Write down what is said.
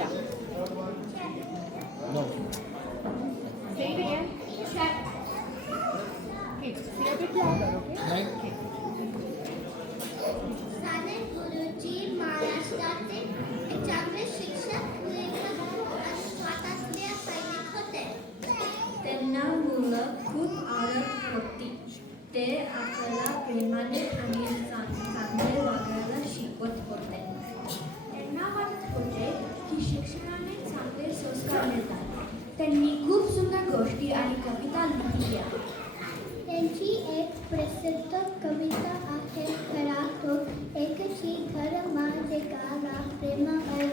Mira. No. Say it again. Check. Okay. Say a bit louder, okay? नाही. साने गुरुजी महाराष्ट्राचे एक चांगले शिक्षक, लेखक आणि स्वातंत्र्य सैनिक होते. त्यांना मुलं खूप आवडत होती. ते आपल्याला प्रेमाने आणि चांगले वागायला शिकवत होते. त्यांना वाटत होते की शिक्षणाने चांगले संस्कार मिळतात. त्यांनी खूप सुंदर गोष्टी आणि कविता लिहिल्या. त्यांची एक प्रसिद्ध कविता आहे, खरा तो एकची घर माझे गाला प्रेम और